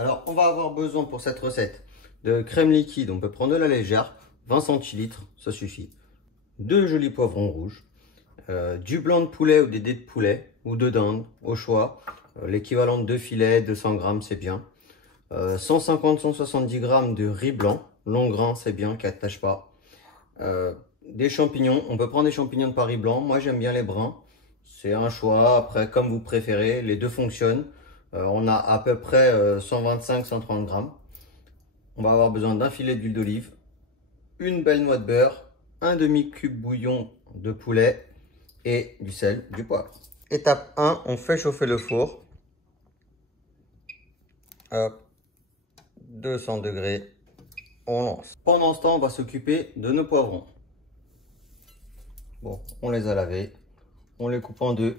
Alors, on va avoir besoin pour cette recette de crème liquide. On peut prendre de la légère, 20 centilitres, ça suffit. 2 jolis poivrons rouges, du blanc de poulet ou des dés de poulet ou de dinde, au choix. L'équivalent de 2 filets, 200 grammes, c'est bien. 150-170 grammes de riz blanc, long grain, c'est bien, qui n'attache pas. Des champignons, on peut prendre des champignons de Paris blanc. Moi, j'aime bien les bruns. C'est un choix, après, comme vous préférez. Les deux fonctionnent. On a à peu près 125-130 grammes. On va avoir besoin d'un filet d'huile d'olive, une belle noix de beurre, un demi-cube bouillon de poulet et du sel, du poivre. Étape 1, on fait chauffer le four. Hop, 200 degrés, on lance. Pendant ce temps, on va s'occuper de nos poivrons. Bon, on les a lavés, on les coupe en deux.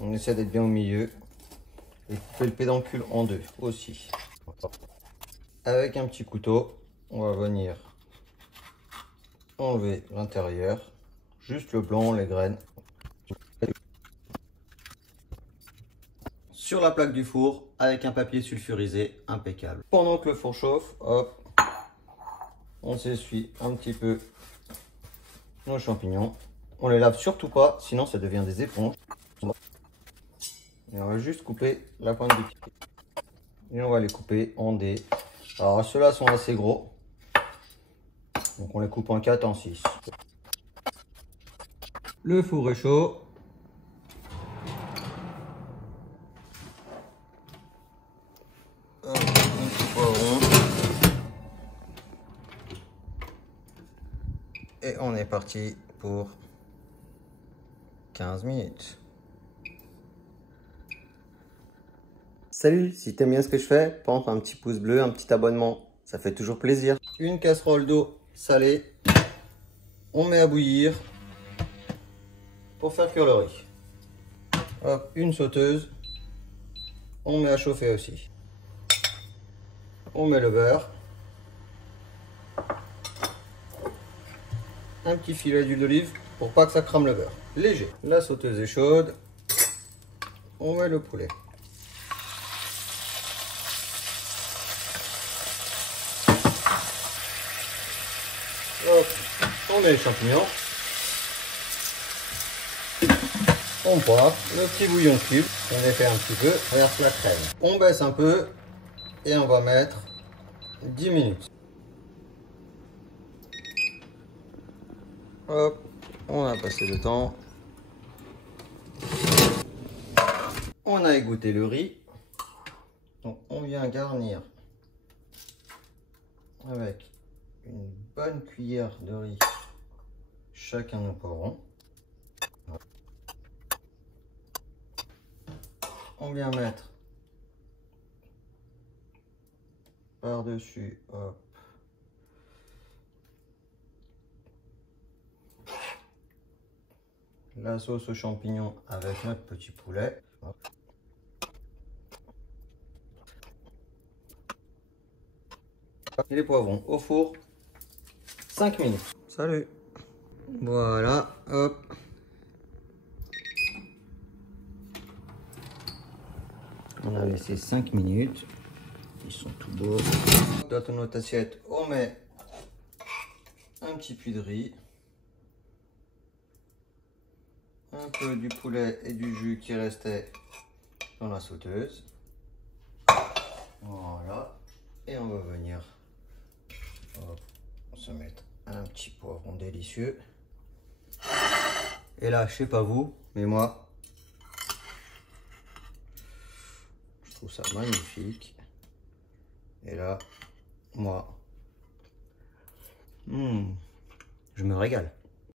On essaie d'être bien au milieu et couper le pédoncule en deux aussi. Avec un petit couteau, on va venir enlever l'intérieur, juste le blanc, les graines. Sur la plaque du four avec un papier sulfurisé impeccable. Pendant que le four chauffe, hop, on s'essuie un petit peu nos champignons. On les lave surtout pas, sinon ça devient des éponges. Et on va juste couper la pointe du pied. Et on va les couper en dés. Alors ceux-là sont assez gros. Donc on les coupe en 4, en 6. Le four est chaud. Un petit poivron. Et on est parti pour 15 minutes. Salut, si t'aimes bien ce que je fais, pense un petit pouce bleu, un petit abonnement, ça fait toujours plaisir. Une casserole d'eau salée, on met à bouillir pour faire cuire le riz. Hop, une sauteuse, on met à chauffer aussi. On met le beurre, un petit filet d'huile d'olive pour pas que ça crame le beurre, léger. La sauteuse est chaude, on met le poulet. Hop, on met les champignons, on poivre, le petit bouillon de cube, on les fait un petit peu, on verse la crème. On baisse un peu et on va mettre 10 minutes. Hop, on a passé le temps. On a égoutté le riz. Donc on vient garnir avec une bonne cuillère de riz chacun nos poivrons. On vient mettre par-dessus, hop, la sauce aux champignons avec notre petit poulet. Hop. Et les poivrons au four 5 minutes. Salut. Voilà, hop. On a laissé 5 minutes. Ils sont tout beaux. Dans notre assiette, on met un petit puits de riz. Un peu du poulet et du jus qui restait dans la sauteuse. Voilà. Et on va venir se mettre un petit poivron délicieux. Et là, je sais pas vous, mais moi, je trouve ça magnifique. Et là, moi, je me régale.